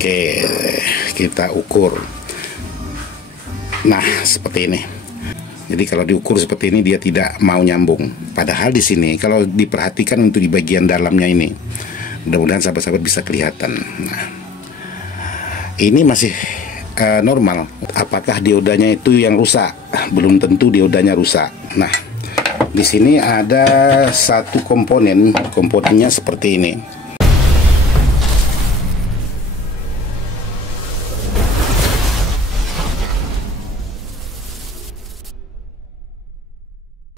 Oke, kita ukur. Nah, seperti ini. Jadi kalau diukur seperti ini dia tidak mau nyambung. Padahal di sini kalau diperhatikan untuk di bagian dalamnya ini, mudah-mudahan sahabat-sahabat bisa kelihatan. Nah, ini masih normal. Apakah diodanya itu yang rusak? Belum tentu diodanya rusak. Nah, di sini ada satu komponennya seperti ini.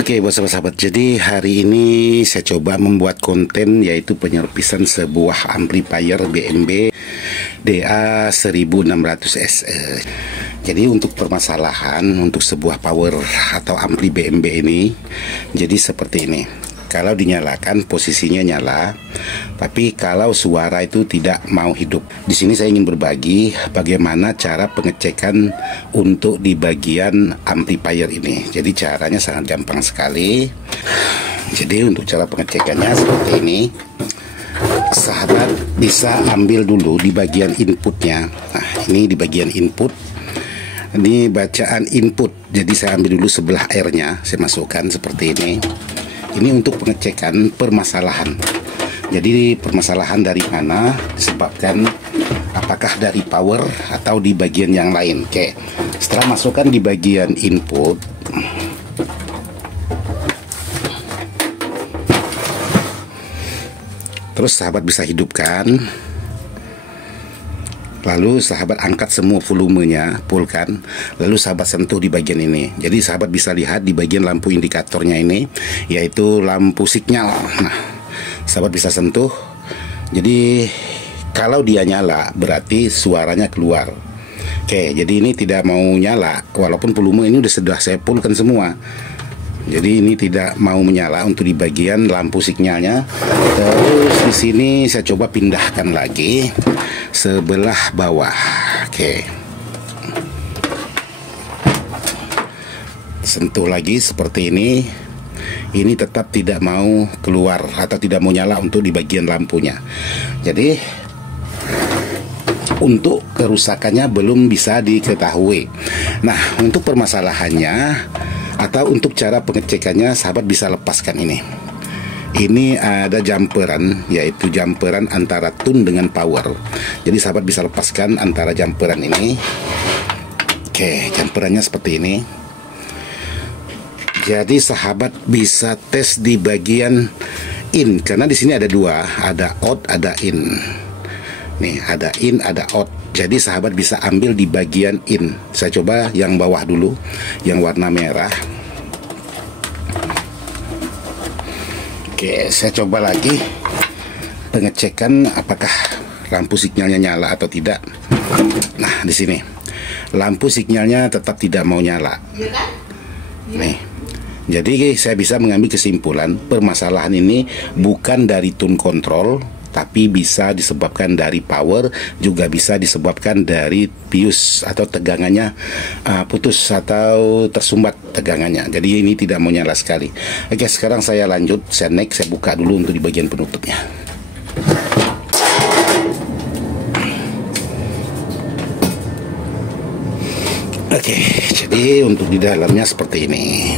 Oke, buat sahabat-sahabat, jadi hari ini saya coba membuat konten yaitu penyerpisan sebuah amplifier BMB DA1600SE. Jadi untuk permasalahan untuk sebuah power atau ampli BMB ini, jadi seperti ini. Kalau dinyalakan posisinya nyala, tapi kalau suara itu tidak mau hidup. Di sini saya ingin berbagi bagaimana cara pengecekan untuk di bagian amplifier ini. Jadi caranya sangat gampang sekali. Jadi untuk cara pengecekannya seperti ini. Sahabat bisa ambil dulu di bagian inputnya. Nah, ini di bagian input. Ini bacaan input. Jadi saya ambil dulu sebelah R-nya, saya masukkan seperti ini. Ini untuk pengecekan permasalahan. Jadi permasalahan dari mana disebabkan, apakah dari power atau di bagian yang lain. Oke, setelah masukkan di bagian input, terus sahabat bisa hidupkan. Lalu sahabat angkat semua volumenya, fullkan. Lalu sahabat sentuh di bagian ini. Jadi sahabat bisa lihat di bagian lampu indikatornya ini, yaitu lampu sinyal. Nah, sahabat bisa sentuh. Jadi kalau dia nyala berarti suaranya keluar. Oke, jadi ini tidak mau nyala walaupun volume ini sudah saya fullkan semua. Jadi ini tidak mau menyala untuk di bagian lampu sinyalnya. Terus di sini saya coba pindahkan lagi sebelah bawah. Oke. Sentuh lagi seperti ini. Ini tetap tidak mau keluar atau tidak mau nyala untuk di bagian lampunya. Jadi untuk kerusakannya belum bisa diketahui. Nah, untuk permasalahannya atau untuk cara pengecekannya, sahabat bisa lepaskan ini. Ini ada jumperan, yaitu jumperan antara tune dengan power. Jadi sahabat bisa lepaskan antara jumperan ini. Oke, jumperannya seperti ini. Jadi sahabat bisa tes di bagian in, karena di sini ada dua, ada out, ada in. Nih, ada in, ada out. Jadi sahabat bisa ambil di bagian in. Saya coba yang bawah dulu, yang warna merah. Oke, saya coba lagi pengecekan apakah lampu sinyalnya nyala atau tidak. Nah, di sini lampu sinyalnya tetap tidak mau nyala. Nih, jadi saya bisa mengambil kesimpulan permasalahan ini bukan dari tune control, tapi bisa disebabkan dari power, juga bisa disebabkan dari pius atau tegangannya putus atau tersumbat tegangannya. Jadi ini tidak mau nyala sekali. Oke, sekarang saya lanjut, saya buka dulu untuk di bagian penutupnya. Oke, jadi untuk di dalamnya seperti ini.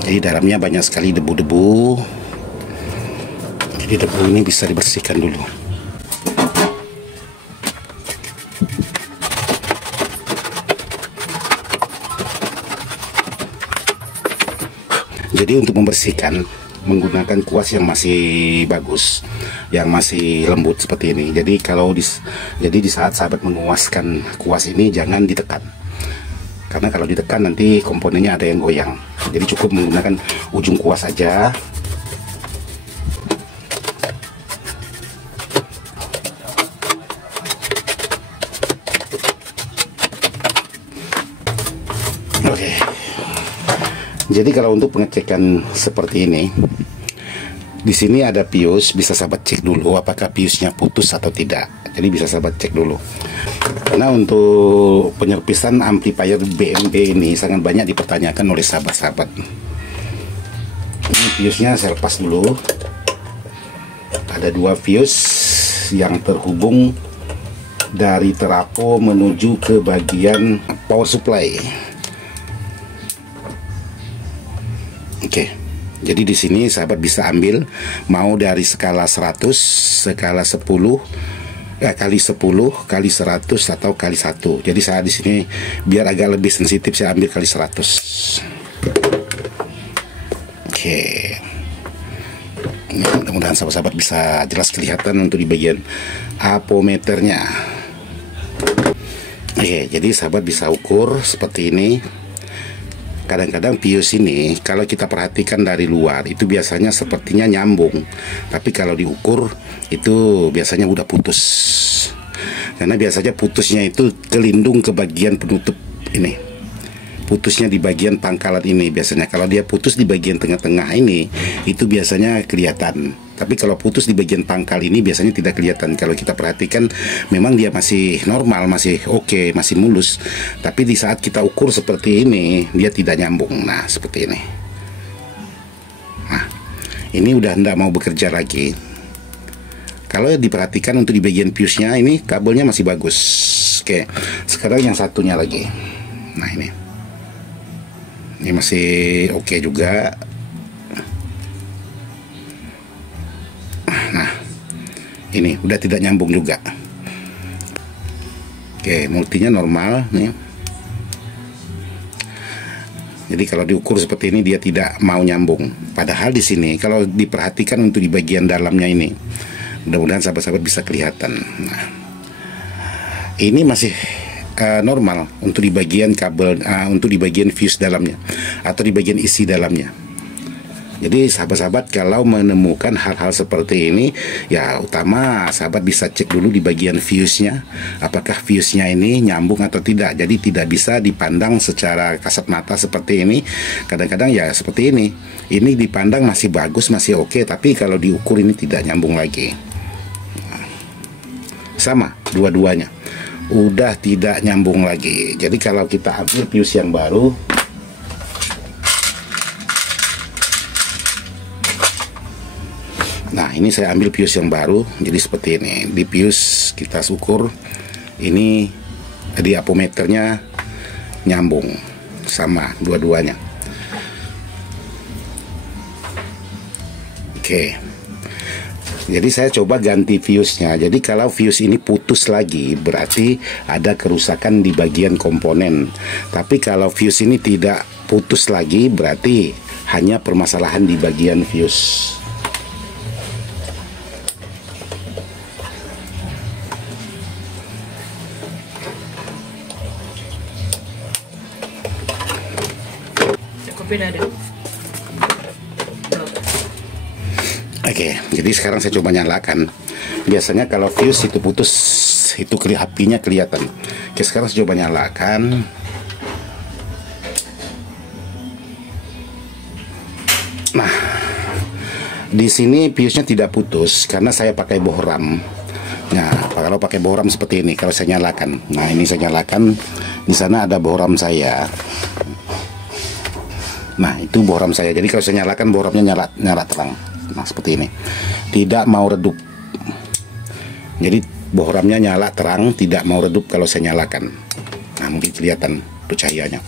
Jadi dalamnya banyak sekali debu-debu. Jadi debu ini bisa dibersihkan dulu. Jadi untuk membersihkan menggunakan kuas yang masih bagus, yang masih lembut seperti ini. Jadi di saat sahabat menguaskan kuas ini jangan ditekan. Karena kalau ditekan nanti komponennya ada yang goyang. Jadi cukup menggunakan ujung kuas saja. Oke. Jadi kalau untuk pengecekan seperti ini, di sini ada pius, bisa sahabat cek dulu apakah piusnya putus atau tidak. Jadi bisa sahabat cek dulu. Karena untuk penyerpisan amplifier BMB ini sangat banyak dipertanyakan oleh sahabat-sahabat. Ini piusnya saya lepas dulu. Ada dua pius yang terhubung dari trafo menuju ke bagian power supply. Oke. Jadi di sini sahabat bisa ambil mau dari skala 100, skala 10, kali 10, kali 100 atau kali 1. Jadi saya di sini biar agak lebih sensitif saya ambil kali 100. Oke. Ini mudah-mudahan sahabat-sahabat bisa jelas kelihatan untuk di bagian apometernya. Oke, jadi sahabat bisa ukur seperti ini. Kadang-kadang fuse ini kalau kita perhatikan dari luar itu biasanya sepertinya nyambung, tapi kalau diukur itu biasanya udah putus. Karena biasanya putusnya itu kelindung ke bagian penutup ini. Putusnya di bagian pangkalan ini biasanya. Kalau dia putus di bagian tengah-tengah ini itu biasanya kelihatan. Tapi kalau putus di bagian pangkal ini biasanya tidak kelihatan. Kalau kita perhatikan memang dia masih normal, masih oke, masih mulus. Tapi di saat kita ukur seperti ini dia tidak nyambung. Nah, seperti ini. Nah, ini udah tidak mau bekerja lagi. Kalau diperhatikan untuk di bagian fuse-nya ini kabelnya masih bagus. Oke, sekarang yang satunya lagi. Nah, ini masih oke juga. Nah, ini udah tidak nyambung juga. Oke, multinya normal nih. Jadi kalau diukur seperti ini dia tidak mau nyambung. Padahal di sini kalau diperhatikan untuk di bagian dalamnya ini, mudah-mudahan sahabat-sahabat bisa kelihatan. Nah, ini masih normal untuk di bagian kabel, untuk di bagian fuse dalamnya atau di bagian isi dalamnya. Jadi sahabat-sahabat kalau menemukan hal-hal seperti ini, ya utama sahabat bisa cek dulu di bagian fuse-nya, apakah fuse-nya ini nyambung atau tidak. Jadi tidak bisa dipandang secara kasat mata seperti ini. Kadang-kadang ya seperti ini dipandang masih bagus, masih oke, tapi kalau diukur ini tidak nyambung lagi. Nah, sama dua-duanya udah tidak nyambung lagi. Jadi kalau kita ambil fuse yang baru, nah ini saya ambil fuse yang baru, jadi seperti ini. Di fuse kita ukur ini di apometernya nyambung, sama dua-duanya. Oke. Jadi saya coba ganti fuse-nya. Jadi kalau fuse ini putus lagi berarti ada kerusakan di bagian komponen. Tapi kalau fuse ini tidak putus lagi berarti hanya permasalahan di bagian fuse. Cukupin ada. Oke, jadi sekarang saya coba nyalakan. Biasanya kalau fuse itu putus, itu apinya kelihatan. Oke, sekarang saya coba nyalakan. Nah, di sini fuse-nya tidak putus karena saya pakai bohram. Nah, kalau pakai bohram seperti ini, kalau saya nyalakan. Nah, ini saya nyalakan. Di sana ada bohram saya. Nah, itu bohram saya. Jadi kalau saya nyalakan, bohramnya nyala terang. Nah, seperti ini. Tidak mau redup. Jadi bohramnya nyala terang, tidak mau redup kalau saya nyalakan. Nah, mungkin kelihatan tuh cahayanya.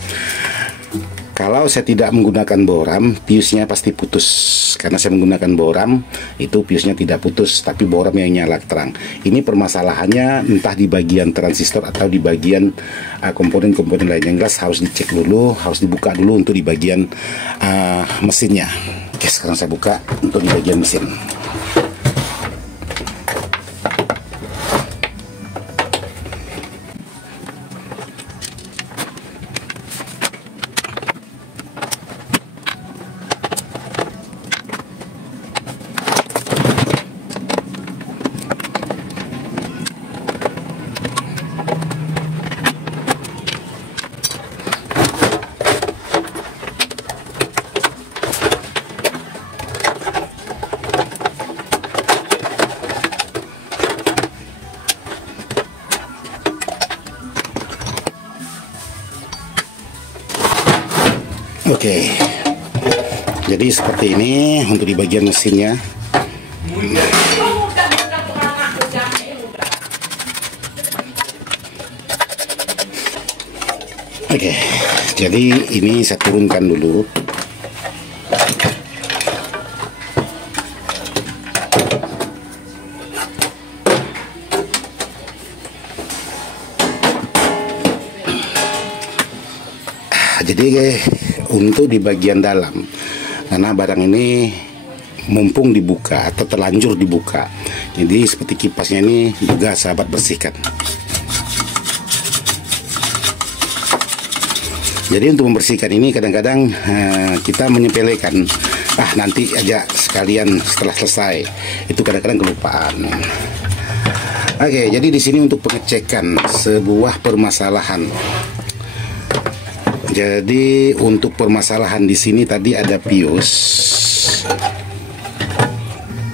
Kalau saya tidak menggunakan bohram, fuse-nya pasti putus. Karena saya menggunakan bohram, itu fuse-nya tidak putus, tapi bohram yang nyala terang. Ini permasalahannya entah di bagian transistor atau di bagian komponen-komponen lain. Yang jelas harus dicek dulu, harus dibuka dulu untuk di bagian mesinnya. Oke, sekarang saya buka untuk di bagian mesin. Oke, jadi seperti ini untuk di bagian mesinnya. Oke, jadi ini saya turunkan dulu. Jadi untuk di bagian dalam, karena barang ini mumpung dibuka atau terlanjur dibuka, jadi seperti kipasnya ini juga sahabat bersihkan. Jadi untuk membersihkan ini kadang-kadang kita menyepelekan, nanti aja sekalian setelah selesai, itu kadang-kadang kelupaan. Oke, jadi di sini untuk pengecekan sebuah permasalahan. Jadi untuk permasalahan di sini tadi ada pius.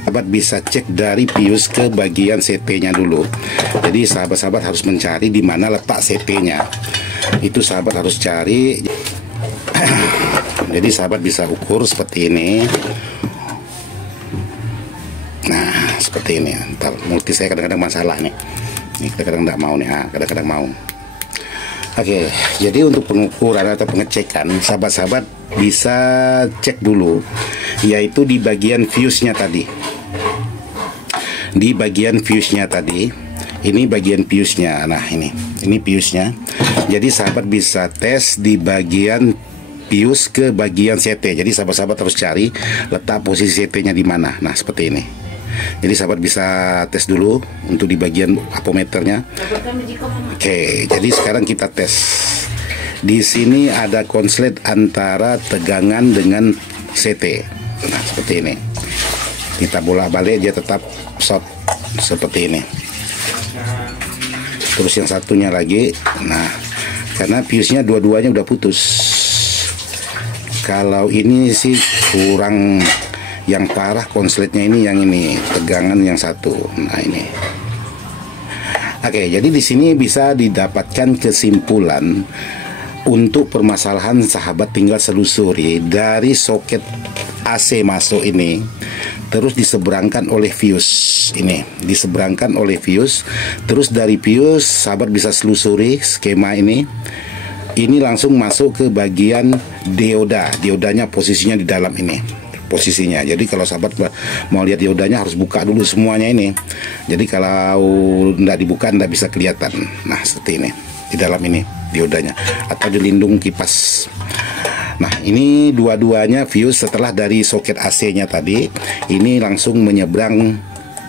Sahabat bisa cek dari pius ke bagian CT-nya dulu. Jadi sahabat-sahabat harus mencari di mana letak CT-nya. Itu sahabat harus cari. Jadi sahabat bisa ukur seperti ini. Nah, seperti ini. Ntar multi saya kadang-kadang masalah nih. Ini kadang-kadang nggak mau nih. Kadang-kadang mau. Oke, jadi untuk pengukuran atau pengecekan, sahabat-sahabat bisa cek dulu, yaitu di bagian fuse-nya tadi. Di bagian fuse-nya tadi, ini bagian fuse-nya. Nah, ini fuse-nya. Jadi sahabat bisa tes di bagian fuse ke bagian CT. Jadi sahabat-sahabat harus cari letak posisi CT-nya di mana. Nah, seperti ini. Jadi sahabat bisa tes dulu untuk di bagian apometernya. Oke, jadi sekarang kita tes. Di sini ada konslet antara tegangan dengan CT. Nah, seperti ini. Kita bolak-balik dia tetap short seperti ini. Terus yang satunya lagi. Nah, karena fuse-nya dua-duanya udah putus. Kalau ini sih kurang. Yang parah konsletnya ini, yang ini tegangan yang satu. Nah, ini. Oke, jadi di sini bisa didapatkan kesimpulan untuk permasalahan sahabat. Tinggal selusuri dari soket AC masuk ini, terus diseberangkan oleh fuse ini, diseberangkan oleh fuse, terus dari fuse sahabat bisa selusuri skema ini. Ini langsung masuk ke bagian dioda. Diodanya posisinya di dalam ini. Posisinya. Jadi kalau sahabat mau lihat diodanya harus buka dulu semuanya ini. Jadi kalau tidak dibuka tidak bisa kelihatan. Nah, seperti ini. Di dalam ini diodanya atau di lindung kipas. Nah, ini dua-duanya fuse setelah dari soket AC-nya tadi, ini langsung menyeberang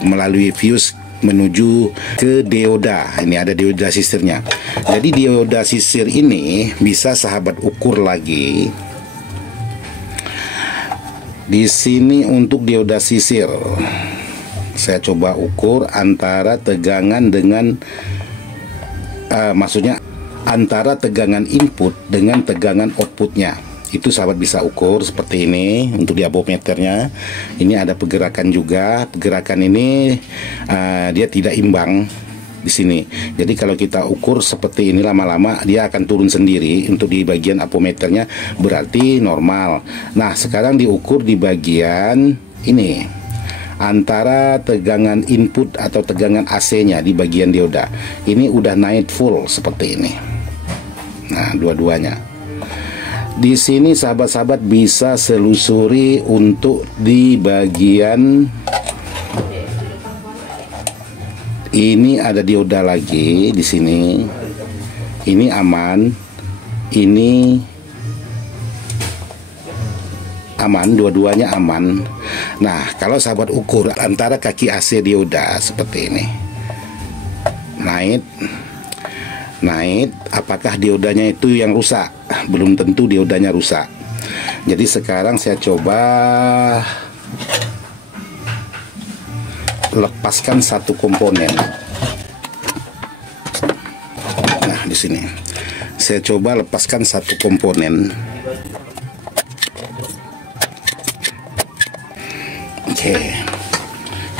melalui fuse menuju ke dioda. Ini ada dioda sisirnya. Jadi dioda sisir ini bisa sahabat ukur lagi. Di sini untuk dioda sisir, saya coba ukur antara tegangan dengan maksudnya antara tegangan input dengan tegangan outputnya. Itu sahabat bisa ukur seperti ini untuk di apometernya. Ini ada pergerakan juga. Pergerakan ini dia tidak imbang di sini. Jadi kalau kita ukur seperti ini lama-lama dia akan turun sendiri untuk di bagian apometernya, berarti normal. Nah, sekarang diukur di bagian ini antara tegangan input atau tegangan AC-nya di bagian dioda. Ini udah naik full seperti ini. Nah, dua-duanya. Di sini sahabat-sahabat bisa selusuri untuk di bagian ini ada dioda lagi di sini. Ini aman. Ini aman, dua-duanya aman. Nah, kalau sahabat ukur antara kaki AC dioda seperti ini. Naik, apakah diodanya itu yang rusak? Belum tentu diodanya rusak. Jadi sekarang saya coba lepaskan satu komponen. Nah, di sini saya coba lepaskan satu komponen. Oke.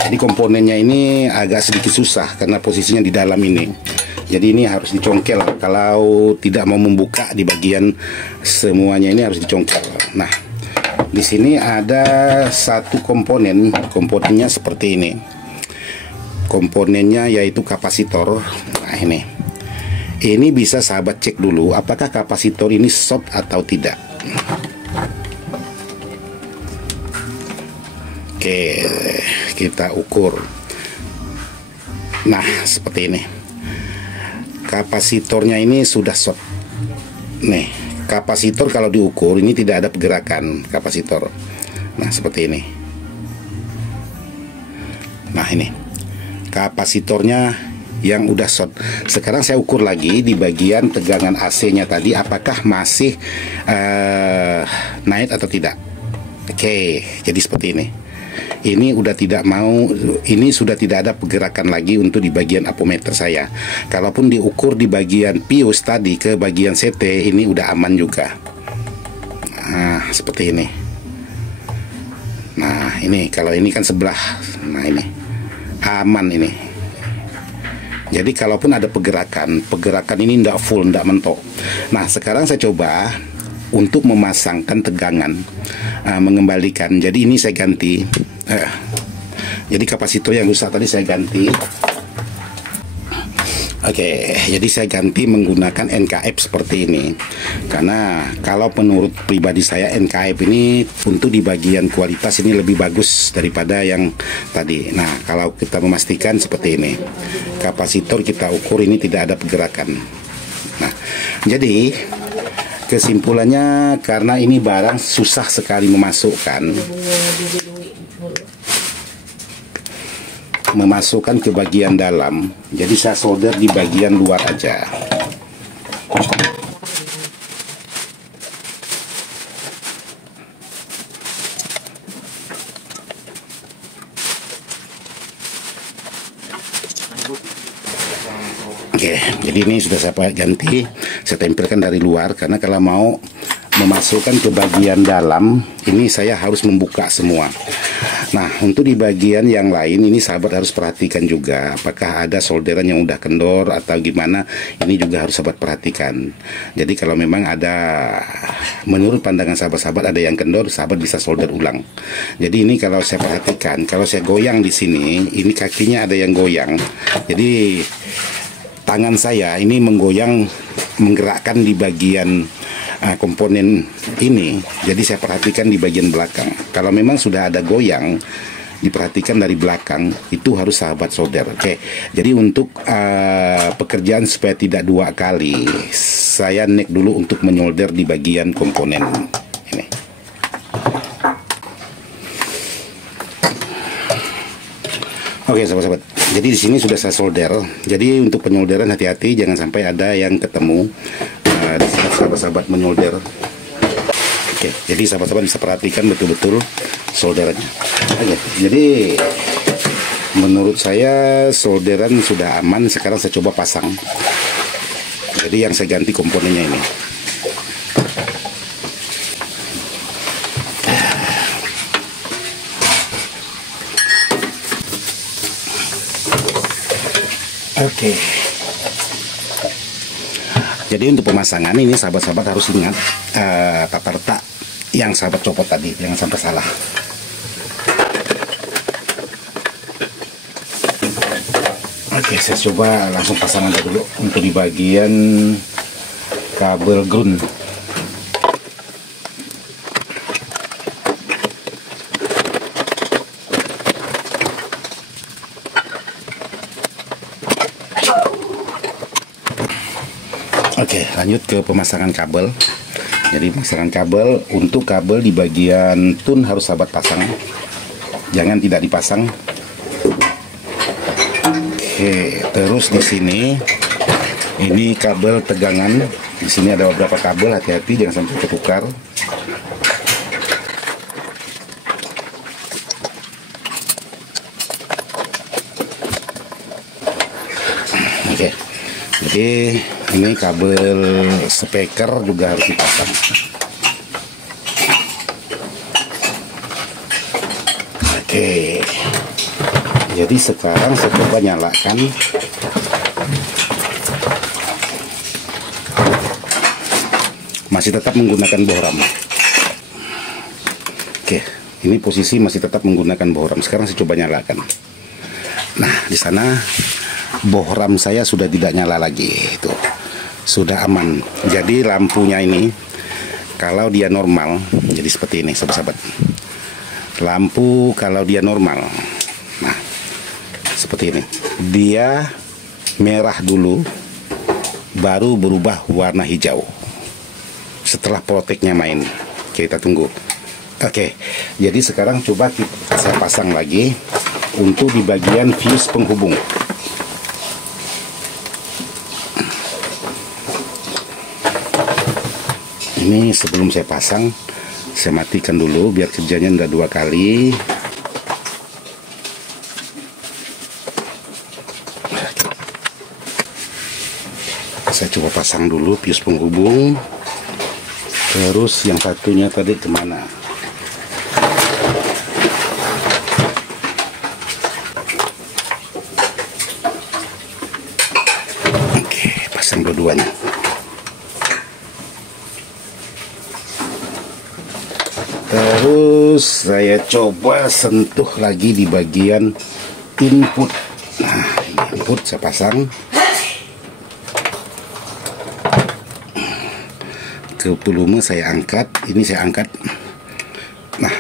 Jadi komponennya ini agak sedikit susah karena posisinya di dalam ini. Jadi ini harus dicongkel. Kalau tidak mau membuka di bagian semuanya ini harus dicongkel. Nah, di sini ada satu komponen. Komponennya seperti ini. Komponennya yaitu kapasitor. Nah, Ini bisa sahabat cek dulu apakah kapasitor ini short atau tidak. Oke, kita ukur. Nah, seperti ini. Kapasitornya ini sudah short. Nih, kapasitor kalau diukur ini tidak ada pergerakan kapasitor. Nah, seperti ini. Nah, ini kapasitornya yang udah short. Sekarang saya ukur lagi di bagian tegangan AC-nya tadi apakah masih naik atau tidak. Oke, jadi seperti ini. Ini udah tidak mau, ini sudah tidak ada pergerakan lagi untuk di bagian apometer saya. Kalaupun diukur di bagian pius tadi ke bagian CT, ini udah aman juga. Nah, seperti ini. Nah, ini kalau ini kan sebelah. Nah, ini aman ini. Jadi kalaupun ada pergerakan ini tidak full, tidak mentok. Nah, sekarang saya coba untuk memasangkan tegangan, mengembalikan. Jadi ini saya ganti. Jadi kapasitor yang rusak tadi saya ganti. Oke, jadi saya ganti menggunakan NKF seperti ini. Karena kalau menurut pribadi saya NKF ini untuk di bagian kualitas ini lebih bagus daripada yang tadi. Nah, kalau kita memastikan seperti ini, kapasitor kita ukur ini tidak ada pergerakan. Nah, jadi kesimpulannya karena ini barang susah sekali memasukkan ke bagian dalam, jadi saya solder di bagian luar aja. Oke, jadi ini sudah saya ganti, saya tempelkan dari luar karena kalau mau memasukkan ke bagian dalam ini saya harus membuka semua. Nah, untuk di bagian yang lain ini sahabat harus perhatikan juga apakah ada solderan yang udah kendor atau gimana, ini juga harus sahabat perhatikan. Jadi kalau memang ada, menurut pandangan sahabat-sahabat ada yang kendor, sahabat bisa solder ulang. Jadi ini kalau saya perhatikan, kalau saya goyang di sini, ini kakinya ada yang goyang. Jadi tangan saya ini menggoyang, menggerakkan di bagian komponen ini. Jadi saya perhatikan di bagian belakang. Kalau memang sudah ada goyang, diperhatikan dari belakang, itu harus sahabat solder. Oke, jadi untuk pekerjaan supaya tidak dua kali, saya nek dulu untuk menyolder di bagian komponen ini. Oke, sahabat-sahabat. Jadi di sini sudah saya solder. Jadi untuk penyolderan hati-hati, jangan sampai ada yang ketemu di saat sahabat-sahabat menyolder. Oke, jadi sahabat-sahabat bisa perhatikan betul-betul solderannya. Oke, jadi menurut saya solderan sudah aman. Sekarang saya coba pasang. Jadi yang saya ganti komponennya ini. Oke. Jadi untuk pemasangan ini sahabat-sahabat harus ingat tata letak yang sahabat copot tadi, jangan sampai salah. Oke, saya coba langsung pasang aja dulu untuk di bagian kabel ground. Oke, lanjut ke pemasangan kabel. Jadi pemasangan kabel, untuk kabel di bagian tun harus sahabat pasang, jangan tidak dipasang. Oke, terus di sini ini kabel tegangan. Di sini ada beberapa kabel, hati-hati jangan sampai ketukar. Oke. Jadi ini kabel speaker juga harus dipasang. Oke. Jadi sekarang saya coba nyalakan. Masih tetap menggunakan bohram. Oke, ini posisi masih tetap menggunakan bohram. Sekarang saya coba nyalakan. Nah, di sana bohram saya sudah tidak nyala lagi itu. sudah aman. Jadi lampunya ini kalau dia normal, jadi seperti ini sahabat-sahabat. Lampu kalau dia normal, nah seperti ini, dia merah dulu, baru berubah warna hijau setelah proteknya main. Kita tunggu. Oke, jadi sekarang coba saya pasang lagi untuk di bagian fuse penghubung. Ini sebelum saya pasang, saya matikan dulu biar kerjanya enggak dua kali. Saya coba pasang dulu fuse penghubung. Terus yang satunya tadi kemana? Oke, pasang dua-duanya. Terus saya coba sentuh lagi di bagian input. Nah, ini input saya pasang. Ke volume saya angkat. Ini saya angkat. Nah,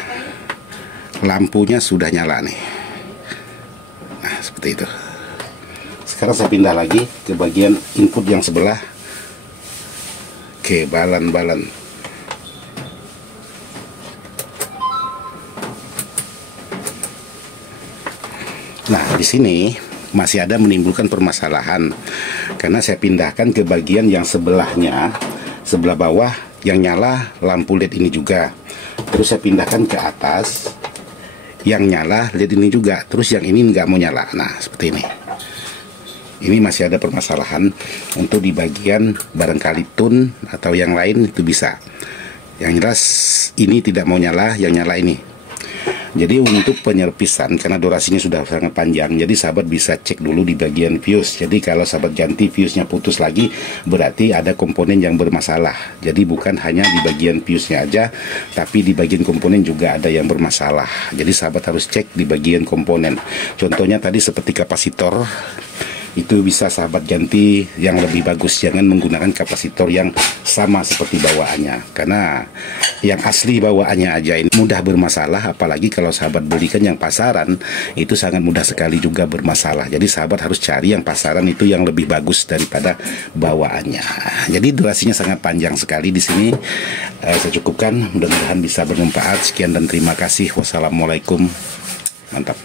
lampunya sudah nyala nih. Nah, seperti itu. Sekarang saya pindah lagi ke bagian input yang sebelah. Oke, balan-balan. Nah, di sini masih ada menimbulkan permasalahan karena saya pindahkan ke bagian yang sebelahnya, sebelah bawah yang nyala lampu LED ini juga. Terus saya pindahkan ke atas yang nyala LED ini juga. Terus yang ini nggak mau nyala. Nah, seperti ini. Ini masih ada permasalahan untuk di bagian barangkali tune atau yang lain itu bisa. Yang jelas ini tidak mau nyala, yang nyala ini. Jadi untuk penyerpisan, karena durasinya sudah sangat panjang, jadi sahabat bisa cek dulu di bagian fuse. Jadi kalau sahabat ganti fuse-nya putus lagi, berarti ada komponen yang bermasalah. Jadi bukan hanya di bagian fuse-nya aja, tapi di bagian komponen juga ada yang bermasalah. Jadi sahabat harus cek di bagian komponen. Contohnya tadi seperti kapasitor, itu bisa sahabat ganti yang lebih bagus. Jangan menggunakan kapasitor yang sama seperti bawaannya, karena yang asli bawaannya aja ini mudah bermasalah, apalagi kalau sahabat belikan yang pasaran itu sangat mudah sekali juga bermasalah. Jadi sahabat harus cari yang pasaran itu yang lebih bagus daripada bawaannya. Jadi durasinya sangat panjang sekali di sini. Saya cukupkan, mudah-mudahan bisa bermanfaat. Sekian dan terima kasih. Wassalamualaikum. Mantap.